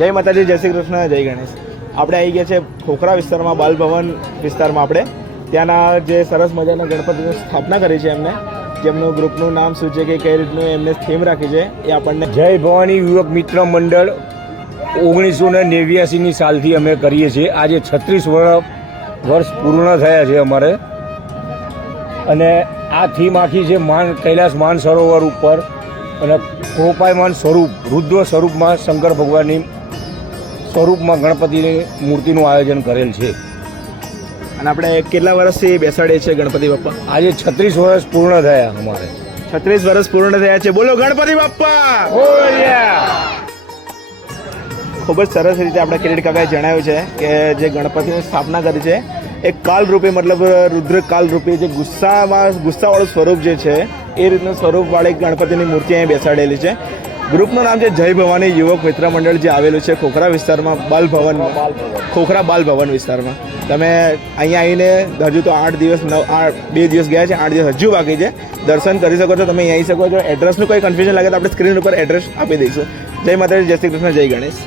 જય માતાજી, જય શ્રી કૃષ્ણ, જય ગણેશ. આપણે આવી ગયા છે ખોખરા વિસ્તારમાં, બાલભવન વિસ્તારમાં. આપણે ત્યાંના જે સરસ મજાના ગણપતિની સ્થાપના કરી છે એમને, જેમનું ગ્રુપનું નામ શું છે કે કઈ રીતનું એમને થીમ રાખી છે એ આપણને. જય ભવાની યુવક મિત્ર મંડળ 1989ની સાલથી અમે કરીએ છીએ. આજે 36 વર્ષ પૂર્ણ થયા છે અમારે. અને આ થીમ આખી છે કૈલાસ માન સરોવર ઉપર અને કૃપાયમાન સ્વરૂપ રુદ્ર સ્વરૂપમાં શંકર ભગવાનની સ્વરૂપમાં ગણપતિની મૂર્તિનું આયોજન કરેલ છે. અને આપણે કેટલા વર્ષથી બેસાડીએ છીએ ગણપતિ બાપ્પા? આજે 36 વર્ષ પૂર્ણ થયા અમારે. 36 વર્ષ પૂર્ણ થયા છે. બોલો ગણપતિ બાપ્પા. ખૂબ જ સરસ રીતે આપણે કિરીટ કાકાએ જણાવ્યું છે કે જે ગણપતિની સ્થાપના કરી છે એ કાલરૂપી, મતલબ રુદ્ર કાલરૂપી, જે ગુસ્સાવાળું સ્વરૂપ જે છે એ રીતનું સ્વરૂપવાળી ગણપતિની મૂર્તિ અહીં બેસાડેલી છે. ગ્રુપનું નામ છે જય ભવાની યુવક મિત્ર મંડળ, જે આવેલું છે ખોખરા વિસ્તારમાં, ખોખરા બાલભવન વિસ્તારમાં. તમે અહીંયા આવીને હજુ તો 2 દિવસ ગયા છે, 8 દિવસ હજુ બાકી છે, દર્શન કરી શકો છો. તમે અહીં આવી શકો છો. એડ્રેસનું કોઈ કન્ફ્યુઝન લાગે તો આપણે સ્ક્રીન ઉપર એડ્રેસ આપી દઈશું. જય માતાજી, જય શ્રી કૃષ્ણ, જય ગણેશ.